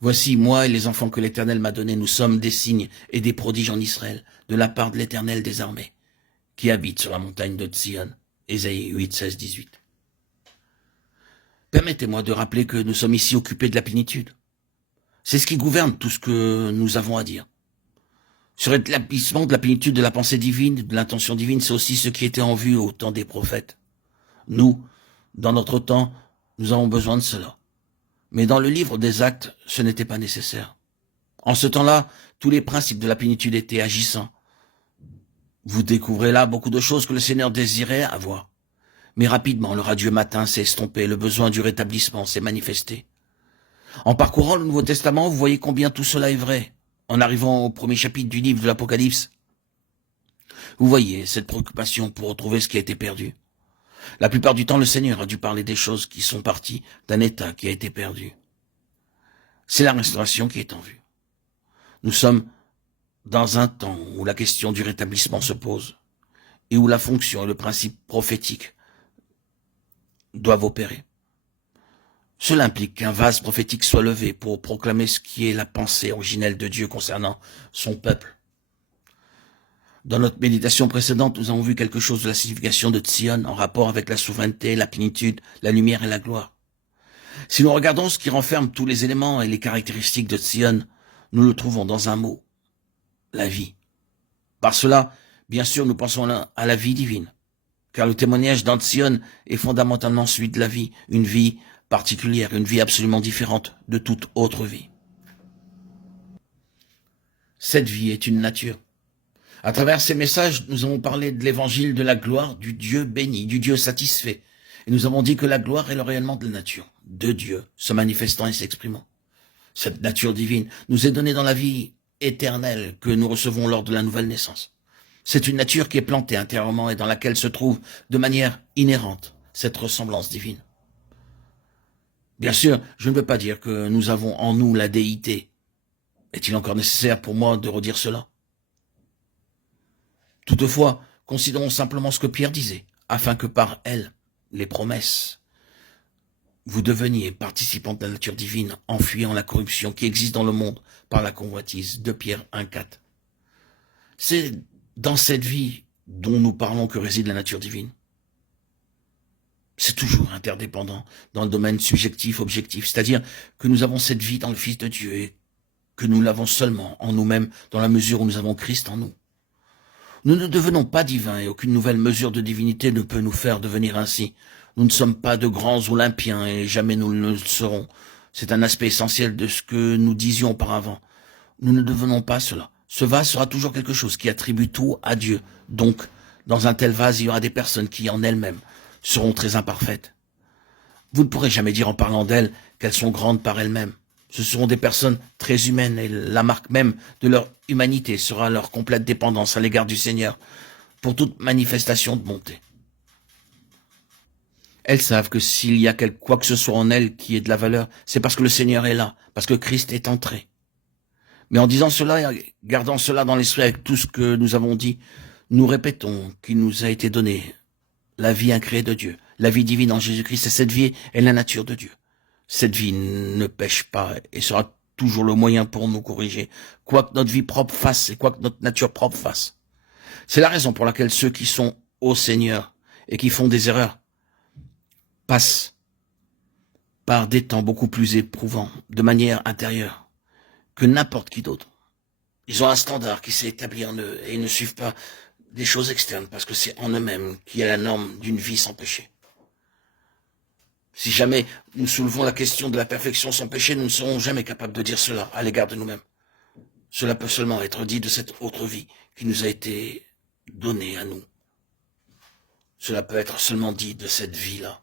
Voici, moi et les enfants que l'Éternel m'a donnés, nous sommes des signes et des prodiges en Israël, de la part de l'Éternel des armées, qui habite sur la montagne de Sion. Ésaïe 8, 16, 18. Permettez-moi de rappeler que nous sommes ici occupés de la plénitude. C'est ce qui gouverne tout ce que nous avons à dire. Sur l'établissement de la plénitude de la pensée divine, de l'intention divine, c'est aussi ce qui était en vue au temps des prophètes. Nous, dans notre temps, nous avons besoin de cela. Mais dans le livre des Actes, ce n'était pas nécessaire. En ce temps-là, tous les principes de la plénitude étaient agissants. Vous découvrez là beaucoup de choses que le Seigneur désirait avoir. Mais rapidement, le radieux matin s'est estompé, le besoin du rétablissement s'est manifesté. En parcourant le Nouveau Testament, vous voyez combien tout cela est vrai. En arrivant au premier chapitre du livre de l'Apocalypse, vous voyez cette préoccupation pour retrouver ce qui a été perdu. La plupart du temps, le Seigneur a dû parler des choses qui sont parties d'un état qui a été perdu. C'est la restauration qui est en vue. Nous sommes dans un temps où la question du rétablissement se pose et où la fonction et le principe prophétique doivent opérer. Cela implique qu'un vase prophétique soit levé pour proclamer ce qui est la pensée originelle de Dieu concernant son peuple. Dans notre méditation précédente, nous avons vu quelque chose de la signification de Sion en rapport avec la souveraineté, la plénitude, la lumière et la gloire. Si nous regardons ce qui renferme tous les éléments et les caractéristiques de Sion, nous le trouvons dans un mot, la vie. Par cela, bien sûr, nous pensons à la vie divine, car le témoignage d'Sion est fondamentalement celui de la vie, une vie particulière, une vie absolument différente de toute autre vie. Cette vie est une nature. À travers ces messages, nous avons parlé de l'évangile de la gloire du Dieu béni, du Dieu satisfait. Et nous avons dit que la gloire est le rayonnement de la nature, de Dieu, se manifestant et s'exprimant. Cette nature divine nous est donnée dans la vie éternelle que nous recevons lors de la nouvelle naissance. C'est une nature qui est plantée intérieurement et dans laquelle se trouve de manière inhérente cette ressemblance divine. Bien sûr, je ne veux pas dire que nous avons en nous la déité. Est-il encore nécessaire pour moi de redire cela? Toutefois, considérons simplement ce que Pierre disait, afin que par elle, les promesses, vous deveniez participants de la nature divine en fuyant la corruption qui existe dans le monde par la convoitise. 2 Pierre 1, 4. C'est dans cette vie dont nous parlons que réside la nature divine. C'est toujours interdépendant dans le domaine subjectif-objectif, c'est-à-dire que nous avons cette vie dans le Fils de Dieu et que nous l'avons seulement en nous-mêmes dans la mesure où nous avons Christ en nous. Nous ne devenons pas divins et aucune nouvelle mesure de divinité ne peut nous faire devenir ainsi. Nous ne sommes pas de grands Olympiens et jamais nous ne le serons. C'est un aspect essentiel de ce que nous disions auparavant. Nous ne devenons pas cela. Ce vase sera toujours quelque chose qui attribue tout à Dieu. Donc, dans un tel vase, il y aura des personnes qui, en elles-mêmes, seront très imparfaites. Vous ne pourrez jamais dire en parlant d'elles qu'elles sont grandes par elles-mêmes. Ce seront des personnes très humaines et la marque même de leur humanité sera leur complète dépendance à l'égard du Seigneur pour toute manifestation de bonté. Elles savent que s'il y a quoi que ce soit en elles qui ait de la valeur, c'est parce que le Seigneur est là, parce que Christ est entré. Mais en disant cela, gardant cela dans l'esprit avec tout ce que nous avons dit, nous répétons qu'il nous a été donné la vie incréée de Dieu, la vie divine en Jésus-Christ, et cette vie est la nature de Dieu. Cette vie ne pêche pas et sera toujours le moyen pour nous corriger, quoi que notre vie propre fasse et quoi que notre nature propre fasse. C'est la raison pour laquelle ceux qui sont au Seigneur et qui font des erreurs passent par des temps beaucoup plus éprouvants, de manière intérieure, que n'importe qui d'autre. Ils ont un standard qui s'est établi en eux et ils ne suivent pas des choses externes parce que c'est en eux-mêmes qu'il y a la norme d'une vie sans péché. Si jamais nous soulevons la question de la perfection sans péché, nous ne serons jamais capables de dire cela à l'égard de nous-mêmes. Cela peut seulement être dit de cette autre vie qui nous a été donnée à nous. Cela peut être seulement dit de cette vie-là